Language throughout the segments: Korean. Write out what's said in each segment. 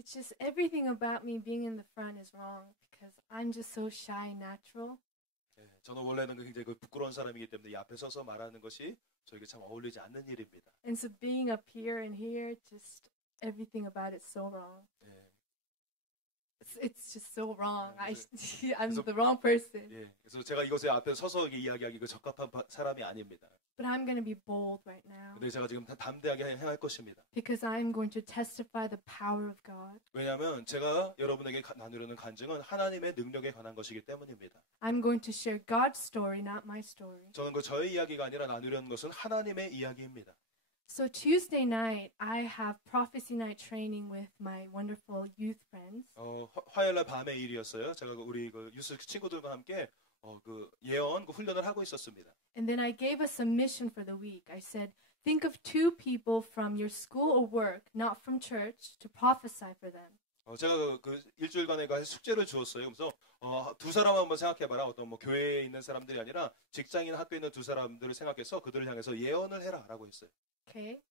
It's just everything about me being in the front is wrong because I'm just so shy natural. 예, 저는 원래는 굉장히 부끄러운 사람이기 때문에 이 앞에 서서 말하는 것이 저에게 참 어울리지 않는 일입니다. And so being up here and here, just everything about it's so wrong. 예, It's just so wrong. 그래서- I'm 그래서- the wrong person. 예, 그래서 제가 이것에 앞에 서서 이야기하기 적합한 사람이 아닙니다. But I'm going to be bold right now 근데 제가 지금 담대하게 해야 할 것입니다. because I'm going to testify the power of God. 왜냐하면 제가 여러분에게 나누려는 간증은 하나님의 능력에 관한 것이기 때문입니다. I'm going to share God's story, not my story. 저는 저의 이야기가 아니라 나누려는 것은 하나님의 이야기입니다. So Tuesday night, I have prophecy night training with my wonderful youth friends. 화요일날 밤의 일이었어요. 제가 우리 유스 친구들과 함께 예언 훈련을 하고 있었습니다. And then I gave a submission for the week. I said, think of 2 people from your school or work, not from church, to prophesy for them. 제가 일주일간의 숙제를 주었어요. 그래서 2사람 한번 생각해봐라. 어떤 교회에 있는 사람들이 아니라 직장인 학교에 있는 2사람들을 생각해서 그들을 향해서 예언을 해라라고 했어요. Okay?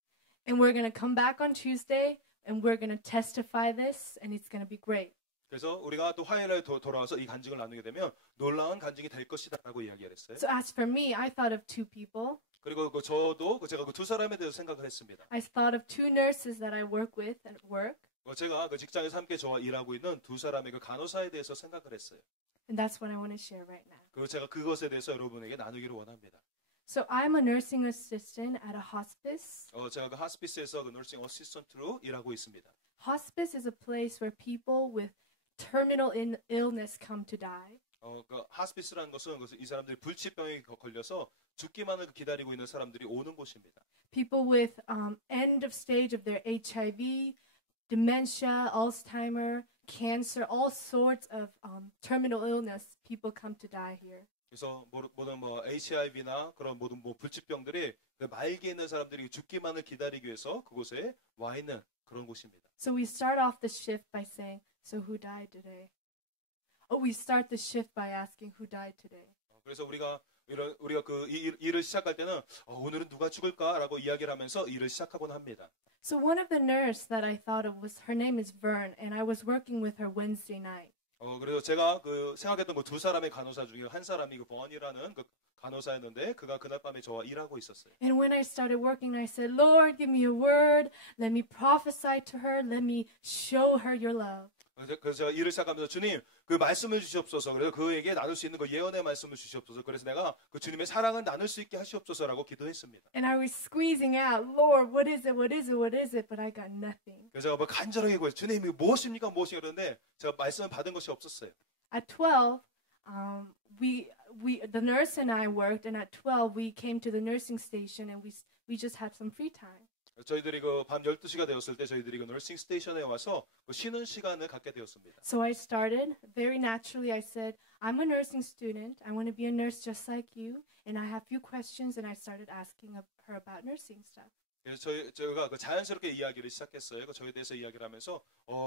And we're going to come back on Tuesday and we're going to testify this and it's going to be great. 그래서 우리가 또 화요일에 돌아와서 이 간증을 나누게 되면 놀라운 간증이 될 것이다라고 이야기를 했어요. So as for me, I thought of 2 people. 그리고 저도 제가 2사람에 대해서 생각을 했습니다. I thought of 2 nurses that I work with at work. 제가 직장에서 함께 저와 일하고 있는 2사람의 간호사에 대해서 생각을 했어요. And that's what I want to share right now. 그리고 제가 그것에 대해서 여러분에게 나누기를 원합니다. So I'm a nursing assistant at a hospice. 제가 하스피스에서 너싱 어시스턴트로 일하고 있습니다. Hospice is a place where people with terminal illness come to die. 하스피스라는 것은 이 사람들이 불치병에 걸려서 죽기만을 기다리고 있는 사람들이 오는 곳입니다. People with end of stage of their HIV, dementia, Alzheimer, cancer, all sorts of terminal illness, people come to die here. 그래서 모든 HIV나 그런 모든 불치병들이 말기에 있는 사람들이 죽기만을 기다리기 위해서 그곳에 와 있는 그런 곳입니다. So we start off the shift by saying, so who died today? We start the shift by asking who died today. 그래서 우리가 일을 시작할 때는 오늘은 누가 죽을까라고 이야기를 하면서 일을 시작하곤 합니다. So one of the nurse that I thought of was, her name is Vern, and I was working with her Wednesday night. 그래서 제가 생각했던 2사람의 간호사 중에 한 사람이 번이라는 간호사였는데 그가 그날 밤에 저와 일하고 있었어요. And when I started working, I said, Lord, give me a word. Let me prophesy to her. Let me show her your love. 그래서 제가 일을 시작하면서 주님 그 말씀을 주시옵소서. 그래서 그에게 나눌 수 있는 예언의 말씀을 주시옵소서. 그래서 내가 주님의 사랑을 나눌 수 있게 하시옵소서라고 기도했습니다. And I was squeezing out, Lord, what is it, what is it, what is it? But I got nothing. 그래서 제가 간절하게 구했어요. 주님 이거 무엇입니까? 무엇이냐 그러는데 제가 말씀을 받은 것이 없었어요. At 12, the nurse and I worked, and at 12 we came to the nursing station and we just had some free time. 저희들이 밤 12시가 되었을 때 저희들이 너싱 스테이션에 와서 쉬는 시간을 갖게 되었습니다. So I started very naturally. I said, I'm a nursing student. I want to be a nurse just like you. And I have a few questions, and I started asking her about nursing stuff. 그래서 저희가 자연스럽게 이야기를 시작했어요. 저에 대해서 이야기를 하면서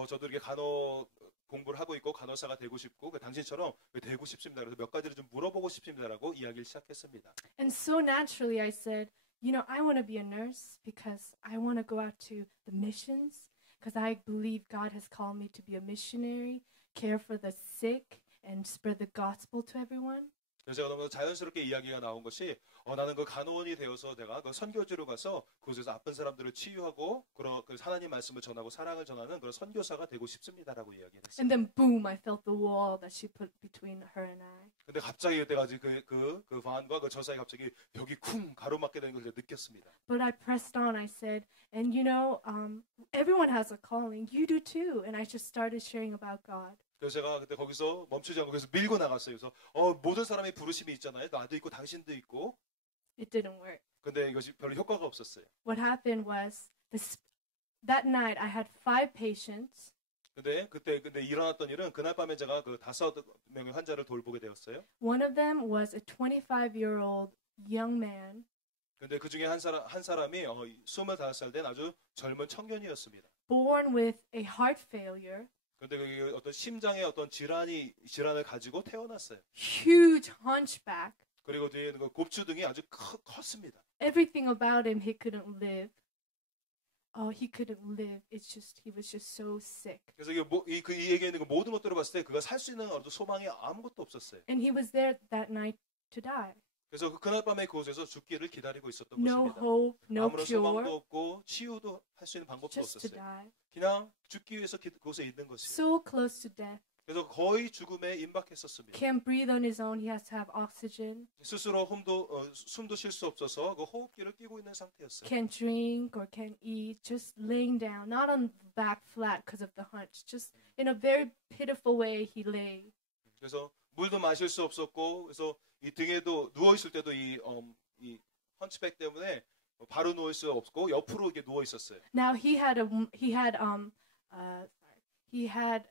저도 이렇게 간호 공부를 하고 있고 간호사가 되고 싶고 당신처럼 되고 싶습니다. 그래서 몇 가지를 좀 물어보고 싶습니다라고 이야기를 시작했습니다. And so naturally I said, I want to be a nurse because I want to go out to the missions because I believe God has called me to be a missionary, care for the sick, and spread the gospel to everyone. 그래서 제가 너무 자연스럽게 이야기가 나온 것이 나는 간호원이 되어서 내가 선교지로 가서 그곳에서 아픈 사람들을 치유하고 그 하나님 말씀을 전하고 사랑을 전하는 그런 선교사가 되고 싶습니다라고 이야기했어요. And then boom, I felt the wall that she put between her and I. 근데 갑자기 그때까지 그 반과 저 사이 갑자기 벽이 쿵 가로막게 되는 걸 느꼈습니다. But I pressed on. I said, and everyone has a calling. You do too. And I just started sharing about God. 그래서 제가 그때 거기서 멈추지 않고 그래서 밀고 나갔어요. 그래서 모든 사람이 부르심이 있잖아요. 나도 있고 당신도 있고. It didn't work. 근데 이것이 별로 효과가 없었어요. What happened was that night I had 5 patients. 근데 일어났던 일은 그날 밤에 제가 5명의 환자를 돌보게 되었어요. One of them was a 25-year-old young man. 근데 그 중에 한 사람이 25살 된 아주 젊은 청년이었습니다. Born with a heart failure. 근데 그 어떤 심장의 어떤 질환을 가지고 태어났어요. Huge hunchback. 그리고 뒤에 그 곱추 등이 아주 컸습니다. Everything about him, he couldn't live. he couldn't live. He was just so sick. 그래서 이 얘기에 있는 그 모든 것들을 봤을 때 그가 살 수 있는 어떤 소망이 아무것도 없었어요. And he was there that night to die. 그래서 그날 밤에 그곳에서 죽기를 기다리고 있었던 No 것입니다. hope, no 아무런 소망도 cure, 없고 치유도 할 수 있는 방법도 just to 없었어요. die. 그냥 죽기 위해서 그곳에 있는 것이에요. So close to death. 그래서 거의 죽음에 임박했었습니다. Can't breathe on his own. He has to have oxygen. 스스로 숨도 쉴 수 없어서 그 호흡기를 끼고 있는 상태였어요. Can't drink or can't eat. Just laying down, not on the back flat because of the hunch. Just in a very pitiful way, he lay. 그래서 물도 마실 수 없었고, 그래서 이 등에도 누워 있을 때도 이 헌치백 때문에 바로 누울 수 없고 옆으로 이렇게 누워 있었어요. Now he had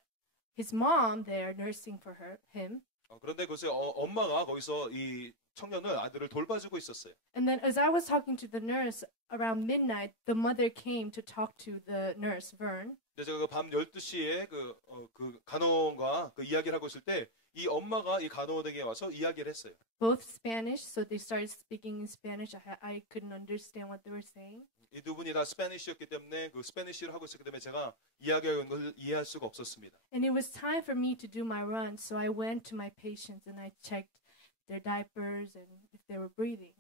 his mom there nursing for him. 그런데 그것에 엄마가 거기서 이 청년을 아들을 돌봐주고 있었어요. And then as I was talking to the nurse around midnight, the mother came to talk to the nurse, Vern. 제가 그 밤 12시에 그 간호원과 그 이야기를 하고 있을 때 이 엄마가 이 간호원에게 와서 이야기를 했어요. Both Spanish, so they started speaking in Spanish. I couldn't understand what they were saying. 이 두 분이 다 스페니쉬였기 때문에 그 스페니쉬를 하고 있었기 때문에 제가 이야기하는 것을 이해할 수가 없었습니다. And it was time for me to do my run, so I went to my patients and I checked their diapers and if they were breathing.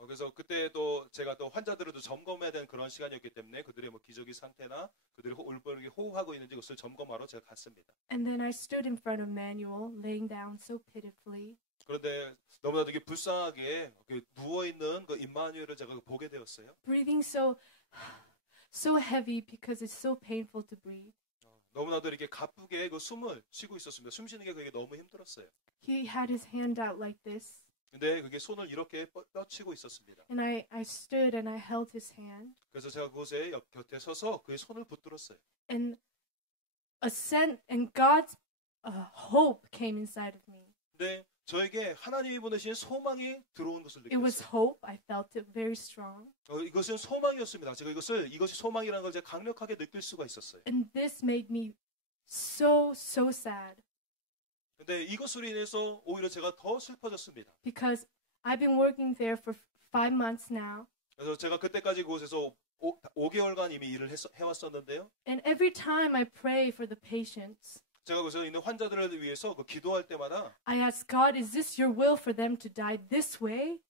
그래서 그때 또 제가 또 환자들을 또 점검해야 되는 그런 시간이었기 때문에 그들의 뭐 기저귀 상태나 그들이 올바르게 호흡하고 있는지 그것을 점검하러 제가 갔습니다. And then I stood in front of Manuel, laying down so pitifully. 그런데 너무나도 이게 불쌍하게 누워 있는 그 임마누엘을 제가 보게 되었어요. Breathing so heavy because it's so painful to breathe. 너무나도 이렇게 가쁘게 그 숨을 쉬고 있었습니다. 숨 쉬는 게 그게 너무 힘들었어요. He had his hand out like this. 근데 그게 손을 이렇게 뻗치고 있었습니다. And I stood and I held his hand. 그래서 제가 그곳에 옆 곁에 서서 그의 손을 붙들었어요. And God's hope came inside of me. 근데 저에게 하나님이 보내신 소망이 들어온 것을 It was 느꼈어요. hope. I felt it very strong. 이것은 소망이었습니다. 제가 이것이 소망이라는 걸 제가 강력하게 느낄 수가 있었어요. And this made me so sad. 근데 이것으로 인해서 오히려 제가 더 슬퍼졌습니다. Because I've been working there for 5 months now. 그래서 제가 그때까지 그곳에서 5개월간 이미 일을 해왔었는데요. And every time I pray for the patients, 제가 그곳에 있는 환자들을 위해서 기도할 때마다 I ask God, is this your will for them to die this way?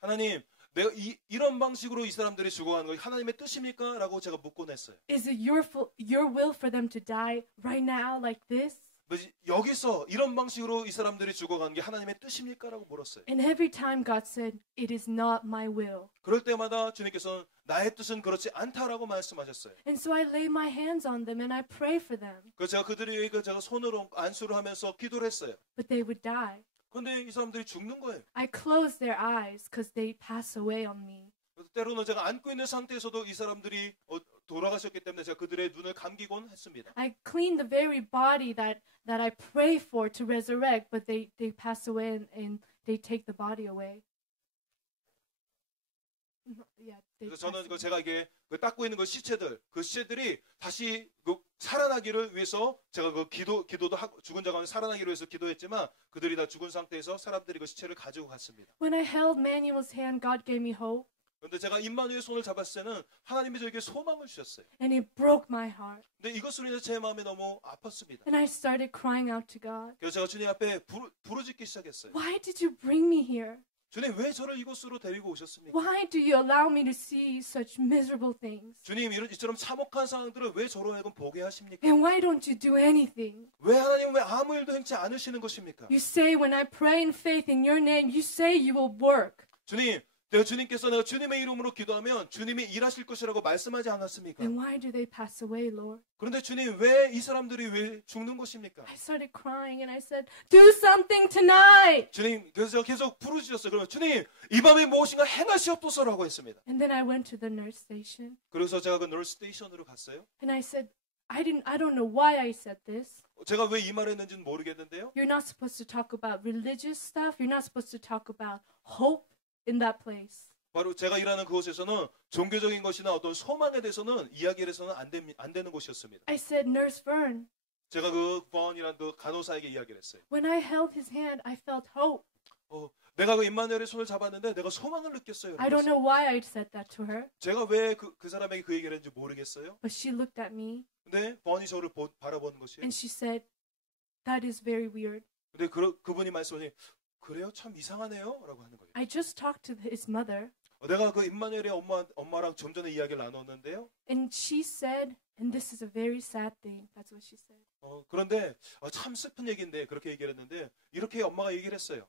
하나님, 내가 이런 방식으로 이 사람들이 죽어가는 거 하나님의 뜻입니까? 라고 제가 묻곤 했어요. Is it your will for them to die right now like this? 여기서 이런 방식으로 이 사람들이 죽어가는 게 하나님의 뜻입니까? 라고 물었어요. And every time God said, it is not my will. 그럴 때마다 주님께서는 나의 뜻은 그렇지 않다라고 말씀하셨어요. And so I lay my hands on them and I pray for them. 그래서 제가 그들에게 제가 손으로 안수를 하면서 기도를 했어요. But they would die. 그런데 이 사람들이 죽는 거예요. I closed their eyes because they pass away on me. 때로는 제가 안고 있는 상태에서도 이 사람들이 돌아가셨기 때문에 제가 그들의 눈을 감기곤 했습니다. I clean the very body that I pray for to resurrect, but they pass away and they take the body away. Yeah, they 그래서 pass 저는 away. 제가 이게 닦고 있는 그 시체들이 다시 살아나기를 위해서 제가 기도도 하고 죽은 자가 살아나기를 위해서 기도했지만 그들이 다 죽은 상태에서 사람들이 그 시체를 가지고 갔습니다. When I held Manuel's hand, God gave me hope, 그런데 제가 임마누엘 손을 잡았을 때는 하나님이 저에게 소망을 주셨어요. and it broke my heart. 근데 이것으로 인해서 제 마음이 너무 아팠습니다. And I started crying out to God. 그래서 제가 주님 앞에 부르짖기 시작했어요. Why did you bring me here? 주님 왜 저를 이곳으로 데리고 오셨습니까? Why do you allow me to see such miserable things? 주님 이처럼 참혹한 상황들을 왜 저로 하여금 보게 하십니까? And why don't you do anything? 왜 하나님 왜 아무 일도 행치 않으시는 것입니까? You say when I pray in faith in your name, you say you will work. 주님, 주님께서 내가 주님의 이름으로 기도하면 주님이 일하실 것이라고 말씀하지 않았습니까? Then why do they pass away, Lord? 그런데 주님 왜 이 사람들이 왜 죽는 것입니까? I started crying and I said, do something tonight. 주님, 그래서 제가 계속 부르짖었어요. 그러면 주님, 이 밤에 무엇인가 행하시옵소서라고 했습니다. And then I went to the nurse station 그래서 제가 그 널스 스테이션으로 갔어요. and I said, I don't know why I said this. 제가 왜 이 말을 했는지는 모르겠는데요. You're not supposed to talk about religious stuff. You're not supposed to talk about hope in that place. 바로 제가 일하는 그곳에서는 종교적인 것이나 어떤 소망에 대해서는 이야기를 해서는 안 되는 곳이었습니다. I said, Nurse Vern, 제가 그 버언이라는 그 간호사에게 이야기를 했어요. when I held his hand, I felt hope. 내가 그 임마누엘의 손을 잡았는데 내가 소망을 느꼈어요. I don't know why I said that to her, 제가 왜 그 사람에게 그 얘기를 했는지 모르겠어요. but she looked at me 근데 번이 저를 바라보는 것이에요. and she said, that is very weird. 근데 그분이 말씀하니 그래요? 참 이상하네요. 라고 하는 거예요. I just talked to his mother 내가 그 임마누엘의 엄마랑 좀 전에 이야기를 나눴는데요. and she said, and this is a very sad thing. That's what she said. 그런데 참 슬픈 얘기인데 그렇게 얘기를 했는데 이렇게 엄마가 얘기를 했어요.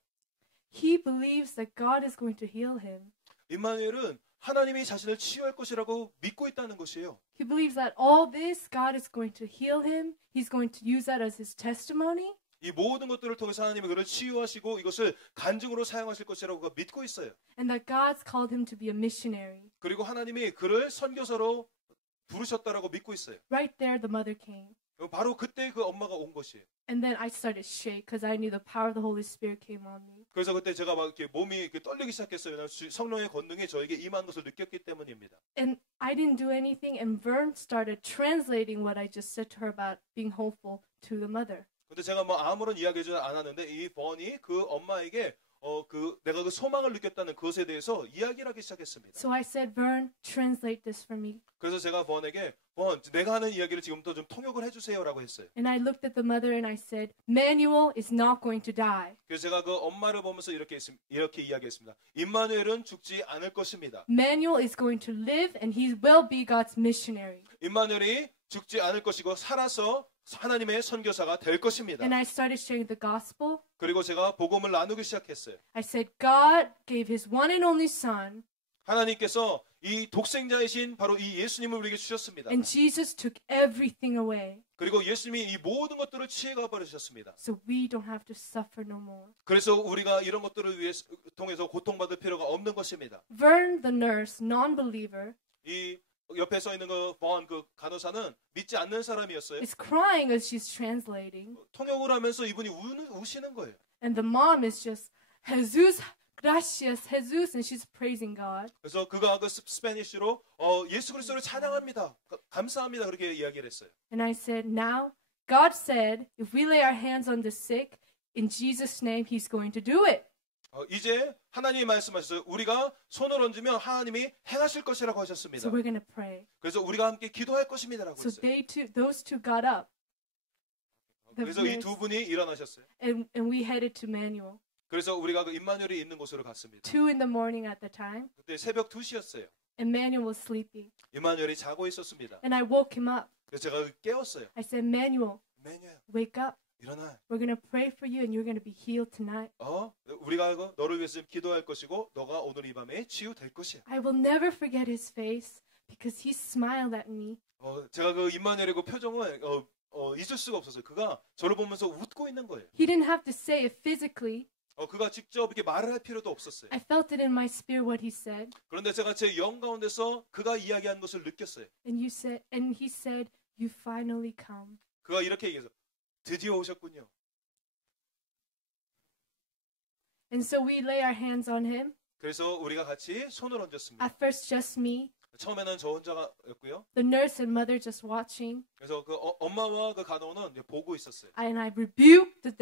He believes that God is going to heal him. 임마누엘은 하나님이 자신을 치유할 것이라고 믿고 있다는 것이에요. He believes that all this, God is going to heal him. He's going to use that as his testimony. 이 모든 것들을 통해서 하나님이 그를 치유하시고 이것을 간증으로 사용하실 것이라고 그가 믿고 있어요. And that God's called him to be a missionary. 그리고 하나님이 그를 선교사로 부르셨다라고 믿고 있어요. Right there, the mother came. 바로 그때 그 엄마가 온 것이에요. And then I started to shake because I knew the power of the Holy Spirit came on me. 그래서 그때 제가 막 이렇게 몸이 이렇게 떨리기 시작했어요. 왜냐하면 성령의 권능이 저에게 임한 것을 느꼈기 때문입니다. And I didn't do anything, and Vern started translating what I just said to her about being hopeful to the mother. 근데 제가 뭐 아무런 이야기하지 않았는데 이 번이 그 엄마에게 내가 그 소망을 느꼈다는 것에 대해서 이야기를 하기 시작했습니다. So I said, Vern, translate this for me. 그래서 제가 번에게 내가 하는 이야기를 지금부터 좀 통역을 해주세요라고 했어요. And I looked at the mother and I said, Manuel is not going to die. 그래서 제가 그 엄마를 보면서 이렇게 이야기했습니다. 임마누엘은 죽지 않을 것입니다. Manuel is going to live and he will be God's missionary. 임마누엘이 죽지 않을 것이고 살아서 하나님의 선교사가 될 것입니다. And I started sharing the gospel. 그리고 제가 복음을 나누기 시작했어요. I said, God gave his one and only son, 하나님께서 이 독생자이신 바로 이 예수님을 우리에게 주셨습니다. and Jesus took everything away. 그리고 예수님이 이 모든 것들을 취해가 버리셨습니다. So we don't have to suffer no more. 그래서 우리가 이런 것들을 통해서 고통받을 필요가 없는 것입니다. Vern, the nurse, non-believer, 이 옆에 서 있는 그 간호사는 믿지 않는 사람이었어요. is crying as she's translating. 통역을 하면서 이분이 우시는 거예요. And the mom is just, Jesus, gracias, Jesus, and she's praising God. 그래서 그가 그 스페니쉬로 예수 그리스도를 찬양합니다. 감사합니다. 그렇게 이야기를 했어요. And I said, now, God said, if we lay our hands on the sick, in Jesus' name, he's going to do it. 이제 하나님이 말씀하셨어요. 우리가 손을 얹으면 하나님이 행하실 것이라고 하셨습니다. So we're going to pray. 그래서 우리가 함께 기도할 것입니다라고 So 했어요. those two got up. 그래서 이 두 분이 일어나셨어요. And we headed to Manuel. 그래서 우리가 그 임마누엘이 있는 곳으로 갔습니다. 2 in the morning at the time. 그때 새벽 2시였어요. And Manuel was sleeping. 임마누엘이 자고 있었습니다. And I woke him up. 그래서 제가 깨웠어요. I said, Manuel, 매뉴엘, wake up. 일어나. We're going to pray for you and you're going to be healed tonight. 우리가 너를 위해서 기도할 것이고 너가 오늘 이 밤에 치유될 것이야. I will never forget his face because he smiled at me. 제가 그 임마누엘의 그 표정을 잊을 수가 없었어요. 그가 저를 보면서 웃고 있는 거예요. He didn't have to say it physically. 그가 직접 이렇게 말을 할 필요도 없었어요. I felt it in my spirit what he said. 그런데 제가 제 영 가운데서 그가 이야기한 것을 느꼈어요. And he said, you finally come. 그가 이렇게 얘기해서 드디어 오셨군요. And so we lay our hands on him. 그래서 우리가 같이 손을 얹었습니다. At first just me, 처음에는 저 혼자였고요. the nurse and mother just watching. 그래서 그 엄마와 그 간호는 보고 있었어요. And I rebuked the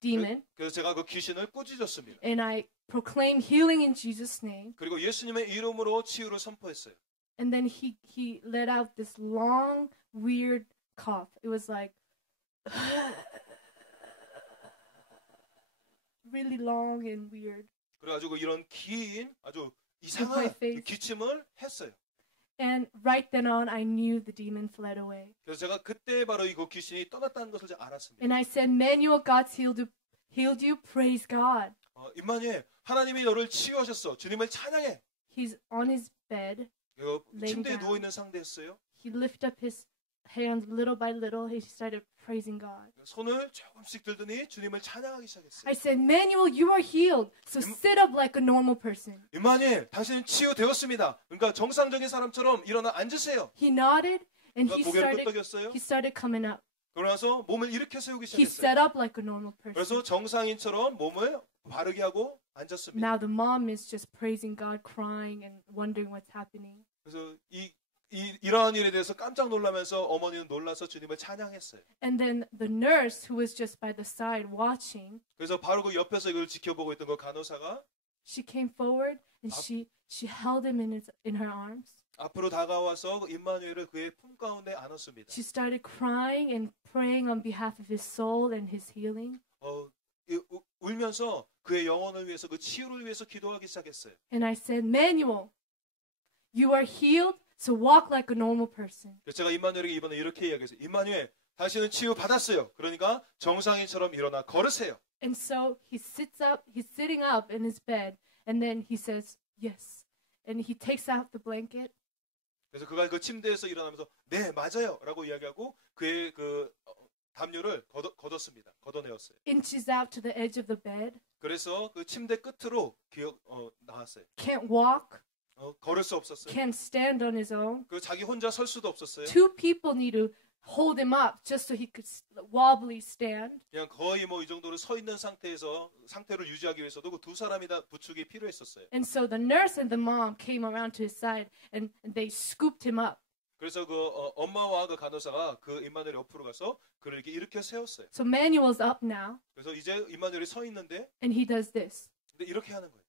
demon. 그래서 제가 그 귀신을 꾸짖었습니다. And I proclaimed healing in Jesus' name. 그리고 예수님의 이름으로 치유를 선포했어요. And then he let out this long, weird cough. It was like really long and weird. 그래가지고 이런 긴 아주 이상한 기침을 했어요. And right then on, I knew the demon fled away. 그래서 제가 그때 바로 그 귀신이 떠났다는 것을 알았습니다. And I said, Manuel, God's healed you. Praise God. 임마누엘, 하나님이 너를 치유하셨어. 주님을 찬양해. He's on his bed. 침대에 누워 있는 상태였어요. He lifted up his hands little by little. He started praising God. 손을 조금씩 들더니 주님을 찬양하기 시작했어요. I said, Manuel, you are healed. So sit up like a normal person. 임마누엘, 당신은 치유되었습니다. 그러니까 정상적인 사람처럼 일어나 앉으세요. He nodded and he 고개를 끄덕였어요. started coming up. 그러면서 몸을 일으켜 세우기 He 시작했어요. sat up like a normal person. 그래서 정상인처럼 몸을 바르게 하고 앉았습니다. Now the mom is just praising God, crying and wondering what's happening. 그래서 이 이러한 일에 대해서 깜짝 놀라면서 어머니는 놀라서 주님을 찬양했어요. And then the nurse who was just by the side watching, 그래서 바로 그 옆에서 이걸 지켜보고 있던 그 간호사가 she came forward and she held him in her arms. 앞으로 다가와서 임마누엘을 그의 품 가운데 안았습니다. She started crying and praying on behalf of his soul and his healing. 울면서 그의 영혼을 위해서 그 치유를 위해서 기도하기 시작했어요. And I said, Manuel, you are healed, so walk like a normal person. 그래서 제가 임마누엘에게 이번에 이렇게 이야기했어요. 임마누엘, 당신은 치유 받았어요. 그러니까 정상인처럼 일어나 걸으세요. And so he's sitting up in his bed, and then he says, yes. And he takes out the blanket. 그래서 그가 그 침대에서 일어나면서 네, 맞아요. 라고 이야기하고 그의 그 담요를 걷었습니다. 걷어내었어요. Inches out to the edge of the bed. 그래서 그 침대 끝으로 나왔어요. Can't walk. 걸을 수 없었어요. Can't stand on his own. 그 자기 혼자 설 수도 없었어요. Two people need to hold him up just so he could wobbly stand. 그냥 거의 뭐 이 정도로 서 있는 상태를 유지하기 위해서도 그 두 사람이 다 부축이 필요했었어요. And so the nurse and the mom came around to his side and they scooped him up. 그래서 그 엄마와 그 간호사가 그 임마누엘 옆으로 가서 그를 이렇게 일으켜 세웠어요. So Manuel's up now. 그래서 이제 임마누엘이 서 있는데 And he does this. 근데 이렇게 하는 거예요.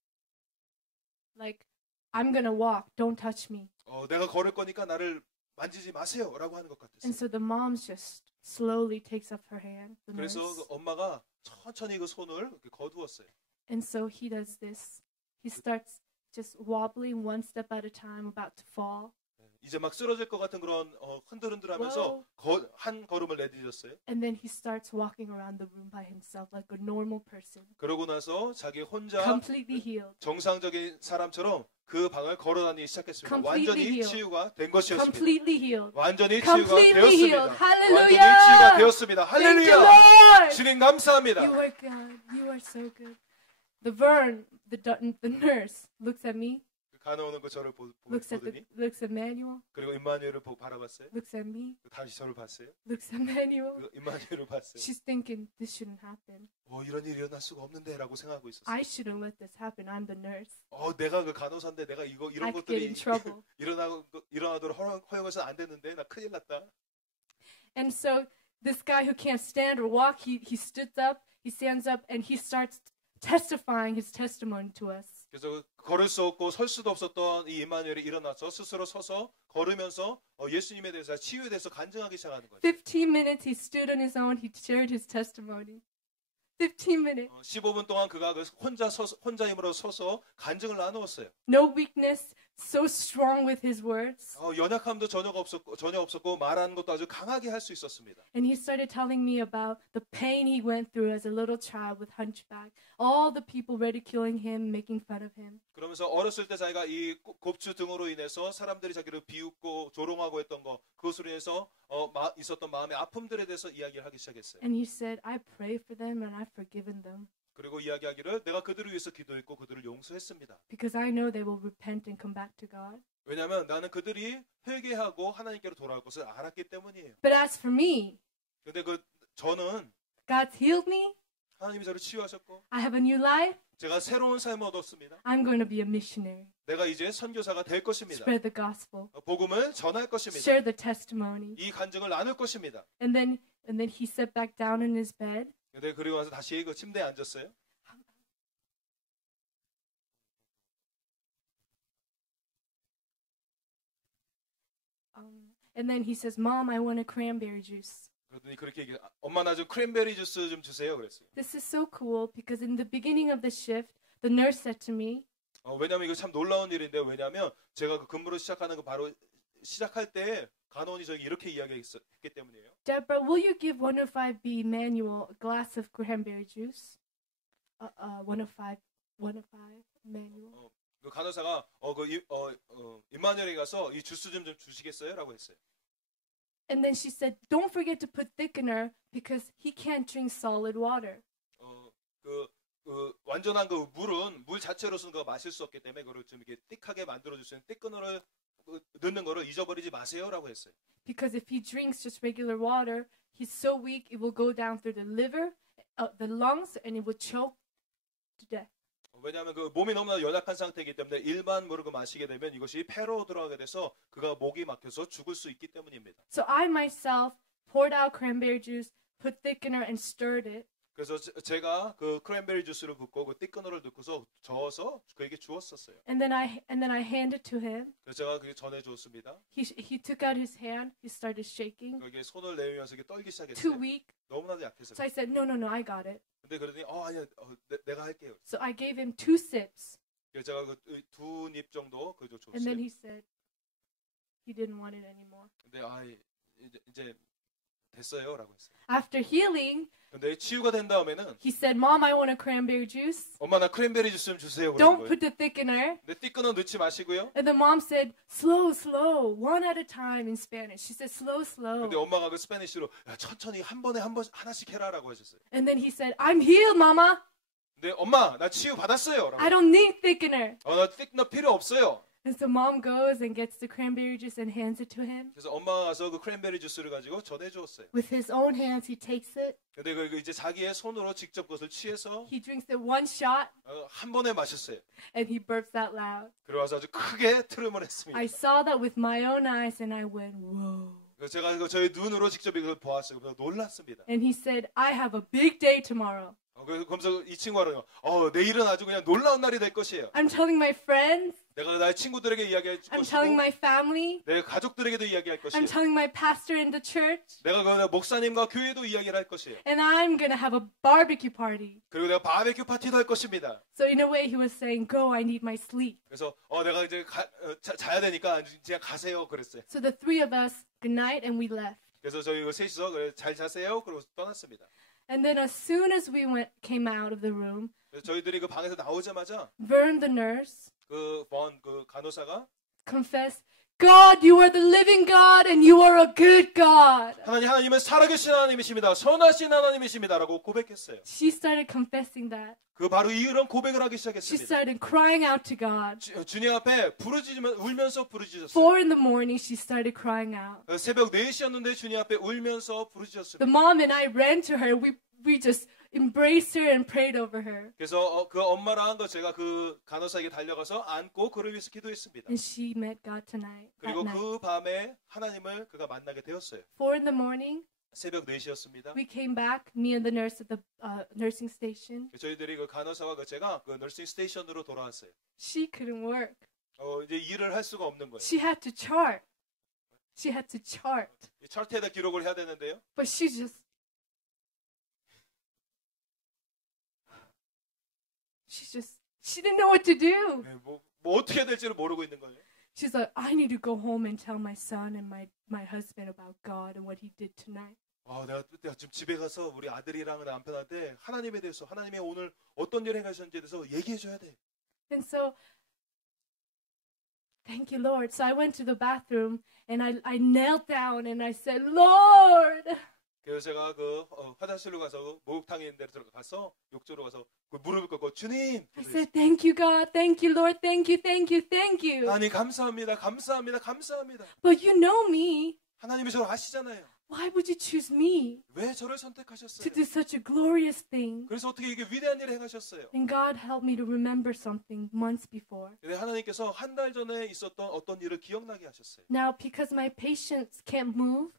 Like, I'm gonna walk, don't touch me. 내가 걸을 거니까 나를 만지지 마세요라고 하는 것 같았어요. And so the mom just slowly takes up her hand. The 그래서 nurse. 그 엄마가 천천히 그 손을 이렇게 거두었어요. And so he does this. He starts just wobbling one step at a time, about to fall. 이제 막 쓰러질 것 같은 그런 흔들흔들하면서 한 걸음을 내디뎠어요. And then he starts walking around the room by himself like a normal person. 그러고 나서 자기 혼자 Completely healed. 정상적인 사람처럼 그 방을 걸어다니기 시작했습니다. Completely 완전히 healed. 치유가 된 것이었습니다. Completely healed. 완전히 치유가 Completely healed. 되었습니다. Hallelujah. 완전히 치유가 되었습니다. Thank you, 할렐루야. Lord. 주님 감사합니다. You are good. You are so good. The Vern, the nurse, looks at me, 간호는 그 저를 보더니 looks at Manuel, 그리고 임마누엘을 바라봤어요. looks at me, 다시 저를 봤어요. looks at Manuel. 그 임마누엘을 봤어요. She's thinking this shouldn't happen. 이런 일이 일어날 수가 없는데라고 생각하고 있었어요. I shouldn't let this happen. I'm the nurse. 내가 그 간호사인데 내가 이런 I could get 것들이 in trouble. 일어나도록 허용해서는 안 되는데 나 큰일 났다. And so this guy who can't stand or walk, he stands up, and he starts testifying his testimony to us. 그래서 걸을 수 없고 설 수도 없었던 이 임마누엘이 일어나서 스스로 서서 걸으면서 예수님에 대해서 치유에 대해서 간증하기 시작하는 거죠. 15 minutes he stood on his own. He shared his testimony. 15 minutes. 15분 동안 그가 혼자 힘으로 서서 간증을 나누었어요. No weakness. So strong with his words. 연약함도 전혀 없었고 말하는 것도 아주 강하게 할 수 있었습니다. And he started telling me about the pain he went through as a little child with hunchback. All the people ridiculing him, making fun of him. 그러면서 어렸을 때 자기가 이 곱추 등으로 인해서 사람들이 자기를 비웃고 조롱하고 했던 거, 그것으로 인해서 있었던 마음의 아픔들에 대해서 이야기를 하기 시작했어요. And he said, I pray for them and I've forgiven them. 그리고 이야기하기를 내가 그들을 위해서 기도했고 그들을 용서했습니다. Because I know they will repent and come back to God. 왜냐하면 나는 그들이 회개하고 하나님께로 돌아올 것을 알았기 때문이에요. But as for me, 근데 저는 God's healed me. 하나님이 저를 치유하셨고 I have a new life. 제가 새로운 삶을 얻었습니다. I'm going to be a missionary. 내가 이제 선교사가 될 것입니다. Spread the gospel. 복음을 전할 것입니다. Share the testimony. 이 간증을 나눌 것입니다. And then he sat back down in his bed. 근데 그리고 나서 다시 그 침대에 앉았어요. And then he says, Mom, I want a cranberry juice. 그러더니 그렇게 얘기해. 엄마 나 좀 크랜베리 주스 좀 주세요. 그랬어요. This is so cool because in the beginning of the shift, the nurse said to me, 왜냐면 이거 참 놀라운 일인데요. 왜냐면 제가 그 근무를 시작하는 거 바로 시작할 때 간호원이 저에게 이렇게 이야기했기 때문이에요. Deborah, will you give 105B Manuel a glass of cranberry juice? 105 Manuel. 그 간호사가 임마누엘에 가서 이 주스 좀 주시겠어요?라고 했어요. And then she said, "Don't forget to put thickener because he can't drink solid water." 완전한 그 물은 물 자체로서는 그거 마실 수 없기 때문에 그걸 좀 이렇게 띡하게 만들어 주시는 띠끈어를 넣는 거를 잊어버리지 마세요라고 했어요. Because if he drinks just regular water, he's so weak it will go down through the liver, the lungs, and it will choke to death. 왜냐하면 그 몸이 너무나 연약한 상태이기 때문에 일반 물을 마시게 되면 이것이 폐로 들어가게 돼서 그가 목이 막혀서 죽을 수 있기 때문입니다. So I myself poured out cranberry juice, put thickener, and stirred it. 그래서 제가 그 크랜베리 주스를 붓고 그 티크너를 넣고서 저어서 그에게 주었었어요. And then I handed to him. 그래서 제가 그게 전해 주었습니다. He took out his hand. He started shaking. 거기에 손을 내밀면서 이게 떨기 Too 시작했어요. weak. 너무나도 약해서. So I said, no, I got it. 근데 그러더니 아니야, 내가 할게요. So I gave him 2 sips. 그래서 제가 그 두 입 정도 그저 And then 줬어요. he said he didn't want it anymore. 근데 이제 됐어요라고 했어요. After healing, 근데 치유가 된 다음에는 he said, Mom, I want a cranberry juice. 엄마 나 크랜베리 주스 좀 주세요. 그러는 Don't 거예요. put the thickener. 근데 티크너 넣지 마시고요. And the mom said, slow, one at a time in Spanish. She said, slow. 근데 엄마가 그 스페니쉬로 야, 천천히 한 번에 하나씩 해라라고 하셨어요. And then he said, I'm healed, Mama. 근데 엄마 나 치유 받았어요. I don't need thickener. 나 티크너 필요 없어요. And so mom goes and gets the cranberry juice and hands it to him. 그래서 엄마가 가서 그 크랜베리 주스를 가지고 전해주었어요. With his own hands, he takes it. 근데 그 이제 자기의 손으로 직접 그것을 취해서 He drinks it one shot 한 번에 마셨어요. and he burps out loud. 그러고 와서 아주 크게 트름을 했습니다. I saw that with my own eyes and I went, whoa. 그래서 제가 이거 저희 눈으로 직접 이걸 보았어요. 그래서 놀랐습니다. And he said, I have a big day tomorrow. 그러면서 이 친구가 내일은 아주 그냥 놀라운 날이 될 것이에요. I'm telling my friends. 내가 나의 친구들에게 이야기할 I'm telling 것이고 my family. 내 가족들에게도 이야기할 것이에요. I'm telling my pastor in the church. 내가 그 목사님과 교회도 이야기를 할 것이에요. And I'm going to have a barbecue party. 그리고 내가 바베큐 파티도 할 것입니다. So in a way he was saying, go, I need my sleep. 그래서 내가 이제 자야 되니까 그냥 가세요 그랬어요. So the three of us, good night, and we left. 그래서 저희 셋이서 그래, 잘 자세요 그러고 떠났습니다. And then as soon as we came out of the room, 그래서 저희들이 그 방에서 나오자마자 Vern the nurse 그 간호사가 confessed, God, you are the living God and you are a good God. 하나님은 살아계신 하나님이십니다. 선하신 하나님이십니다라고 고백했어요. She started confessing that. 그 바로 이런 고백을 하기 She 시작했습니다. started crying out to God. 주님 앞에 울면서 부르짖었어요. 4 in the morning, she started crying out. 새벽 4시였는데 주님 앞에 울면서 부르짖었습니다. The mom and I ran to her. We just embraced her and prayed over her. 그래서 그 엄마랑 제가 그 간호사에게 달려가서 안고 그를 위해서 기도했습니다. And she met God tonight. 그리고 That night. 그 밤에 하나님을 그가 만나게 되었어요. 4 in the morning, 새벽 4시였습니다. we came back, me and the nurse at the nursing station. 저희들이 그 간호사와 제가 그 너싱 스테이션으로 돌아왔어요. She couldn't work. 이제 일을 할 수가 없는 거예요. She had to chart. She had to chart. 이 차트에다 기록을 해야 되는데요. But she didn't know what to do. 네, 뭐 어떻게 해야 될지를 모르고 있는 거예요. She's like, I need to go home and tell my son and my husband about God and what he did tonight. 내가 지금 집에 가서 우리 아들이랑 남편한테 하나님에 대해서 하나님이 오늘 어떤 일을 행하셨는지에 대해서 얘기해줘야 돼. And so, thank you, Lord. So I went to the bathroom and I knelt down and I said, Lord. 그래서 제가 그 화장실로 가서 목욕탕에 있는 데로 들어가서 욕조로 가서 그 무릎을 꿇고 주님. I said, thank you, God. Thank you, Lord. Thank you, thank you, thank you. 하나님 감사합니다. 감사합니다. 감사합니다. But you know me. 하나님이 저를 아시잖아요. Why would you choose me 왜 저를 선택하셨어요? to do such a glorious thing? 그래서 어떻게 이게 위대한 일을 행하셨어요? And God helped me to remember something months before. 근데 하나님께서 한 달 전에 있었던 어떤 일을 기억나게 하셨어요. Now, because my patients can't move,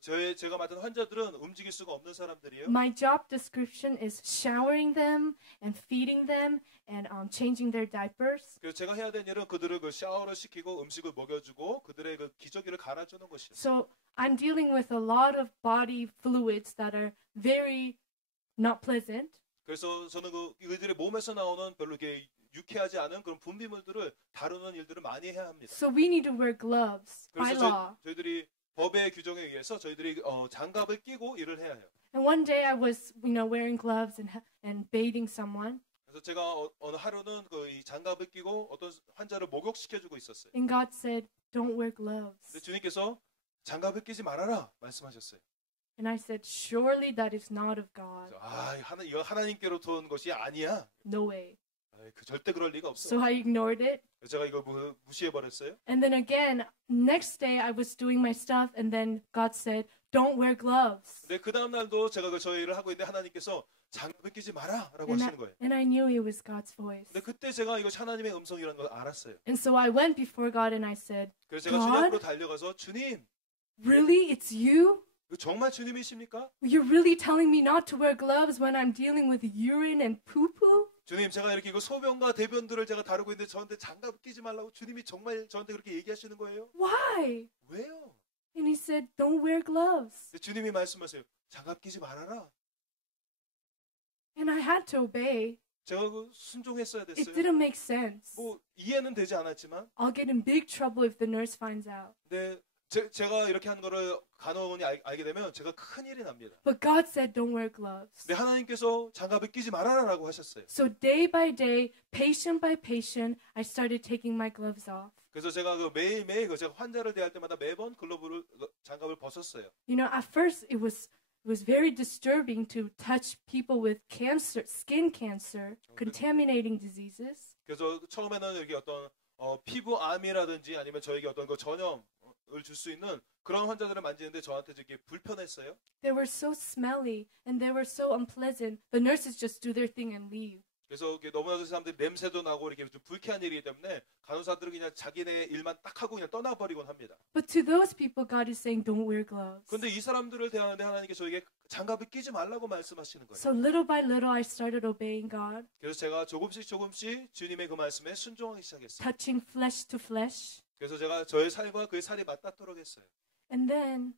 제가 맡은 환자들은 움직일 수가 없는 사람들이에요. my job description is showering them and feeding them and changing their diapers. 그래서 제가 해야 되는 일은 그들을 그 샤워를 시키고 음식을 먹여주고 그들의 그 기저귀를 갈아주는 것이에요. So I'm dealing with a lot of body fluids that are very not pleasant. 그래서 저는 그들의 몸에서 나오는 별로 이렇게 유쾌하지 않은 그런 분비물들을 다루는 일들을 많이 해야 합니다. So we need to wear gloves by 그래서 law. 저희들이 법의 규정에 의해서 저희들이 장갑을 끼고 일을 해야 해요. And one day I was, wearing gloves and bathing someone. 그래서 제가 어느 하루는 이 장갑을 끼고 어떤 환자를 목욕시켜주고 있었어요. And God said, "Don't wear gloves." 근데 주님께서 장갑을 끼지 말아라 말씀하셨어요. And I said, "Surely that is not of God. 이거 하나님께로부터 온 것이 아니야. No way." 아이, 그 절대 그럴 리가 없어. So I ignored it. 제가 이거 무시해 버렸어요. And then again, next day I was doing my stuff, and then God said, "Don't wear gloves." 근데 그 다음 날도 제가 저 일을 하고 있는데 하나님께서 장갑을 끼지 마라라고 And 하시는 거예요. I knew it was God's voice. 근데 그때 제가 이거 하나님의 음성이라는 걸 알았어요. And so I went before God and I said, 그래서 제가 주님 앞으로 God, 달려가서 주님, really? It's you? 이거 정말 주님이십니까? You're really telling me not to wear gloves when I'm dealing with urine and poo-poo? 주님, 제가 이렇게 이거 소변과 대변들을 제가 다루고 있는데 저한테 장갑 끼지 말라고 주님이 정말 저한테 그렇게 얘기하시는 거예요? Why? 왜요? And he said, don't wear gloves. 근데 주님이 말씀하세요. 장갑 끼지 말아라. And I had to obey. 제가 그 순종했어야 It 됐어요. didn't make sense. 뭐 이해는 되지 않았지만, I'll get in big trouble if the nurse finds out. 근데 제가 이렇게 하는 거를 간호원이 알게 되면 제가 큰일이 납니다. But God said, don't wear gloves. 근데 하나님께서 장갑을 끼지 말아라라고 하셨어요. So day by day, patient by patient, I started taking my gloves off. 그래서 제가 그 매일매일 제가 환자를 대할 때마다 매번 장갑을 벗었어요. You know, at first it was very disturbing to touch people with cancer, skin cancer, contaminating diseases. 그래서 처음에는 이렇게 어떤 피부암이라든지 아니면 저에게 어떤 그 전염을 줄 수 있는 그런 환자들을 만지는데 저한테 되게 불편했어요. They were so smelly and they were so unpleasant. The nurses just do their thing and leave. 그래서 너무나도 사람들이 냄새도 나고 이렇게 좀 불쾌한 일이기 때문에 간호사들은 그냥 자기네 일만 딱 하고 그냥 떠나버리곤 합니다. But to those people, God is saying, don't wear gloves. 그런데 이 사람들을 대하는데 하나님께 저에게 장갑을 끼지 말라고 말씀하시는 거예요. So little by little, I started obeying God, 그래서 제가 조금씩 주님의 그 말씀에 순종하기 시작했어요. touching flesh to flesh. 그래서 제가 저의 살과 그의 살이 맞닿도록 했어요. And then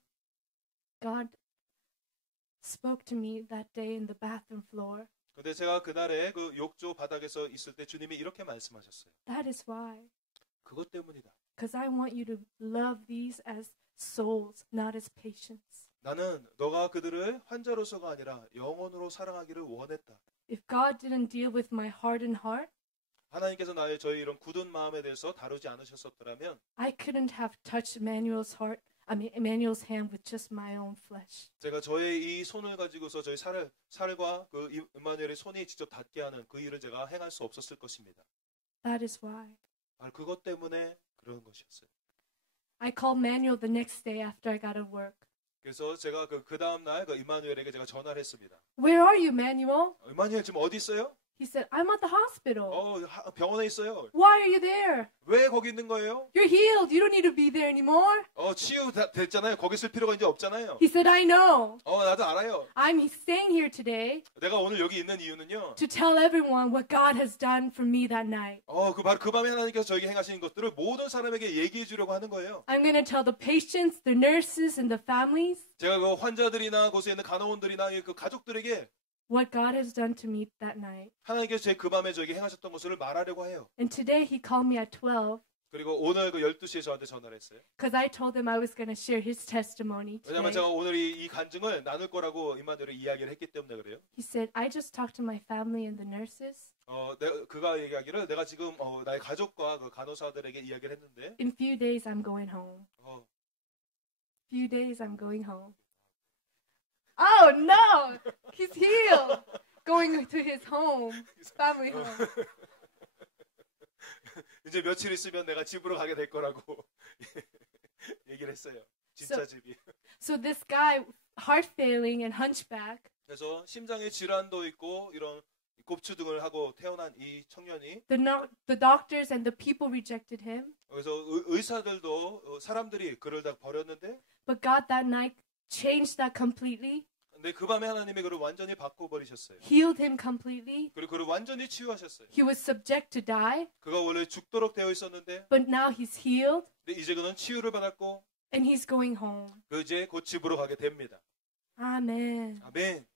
God spoke to me that day in the bathroom floor. 근데 제가 그날에 그 욕조 바닥에서 있을 때 주님이 이렇게 말씀하셨어요. That is why. 그것 때문이다. Because I want you to love these as souls, not as patients. 나는 너가 그들을 환자로서가 아니라 영혼으로 사랑하기를 원했다. If God didn't deal with my hardened heart, 하나님께서 저희 이런 굳은 마음에 대해서 다루지 않으셨었더라면 I couldn't have touched Emmanuel's hand with just my own flesh. 제가 저의 이 손을 가지고서 저희 살과 그 임마누엘의 손이 직접 닿게 하는 그 일을 제가 행할 수 없었을 것입니다. That is why. 바로 그것 때문에 그런 것이었어요. I called Manuel the next day after I got out of work. 그래서 제가 그 다음 날 그 임마누엘에게 제가 전화를 했습니다. Where are you, Manuel? 임마누엘 지금 어디 있어요? He said, I'm at the hospital. 병원에 있어요. Why are you there? 왜 거기 있는 거예요? You're healed. You don't need to be there anymore. 치유 됐잖아요. 거기 있을 필요가 이제 없잖아요. He said, I know. 나도 알아요. I'm staying here today 내가 오늘 여기 있는 이유는요. to tell everyone what God has done for me that night. 바로 그 밤에 하나님께서 저에게 행하신 것들을 모든 사람에게 얘기해 주려고 하는 거예요. I'm going to tell the patients, the nurses, and the families 제가 그 환자들이나 거기에 있는 간호원들이나 그 가족들에게 what God has done to me that night. 하나님께서 제 그 밤에 저에게 행하셨던 것을 말하려고 해요. And today he called me at 12 그리고 오늘 그 12시에 저한테 전화를 했어요. because I told him I was going to share his testimony 왜냐면 today. 제가 오늘 이 간증을 나눌 거라고 임마누엘이 이야기를 했기 때문에 그래요. He said, I just talked to my family and the nurses. 그가 얘기하기를 내가 지금 나의 가족과 그 간호사들에게 이야기를 했는데 In few days I'm going home. Few days I'm going home. Oh no! He's healed. Going to his home, family home. 이제 며칠 있으면 내가 집으로 가게 될 거라고 얘기를 했어요. 진짜 집이. So this guy, heart failing and hunchback, 그래서 심장에 질환도 있고 이런 곱추등을 하고 태어난 이 청년이 the doctors and the people rejected him. 그래서 의사들도 사람들이 그를 다 버렸는데 But God that night changed that completely, 근데 그 밤에 하나님이 그를 완전히 바꿔버리셨어요. healed him completely. 그리고 그를 완전히 치유하셨어요. He was subject to die, 그가 원래 죽도록 되어 있었는데 but now he's healed 근데 이제 그는 치유를 받았고 and he's going home. 그 이제 곧 집으로 가게 됩니다. Amen. 아멘.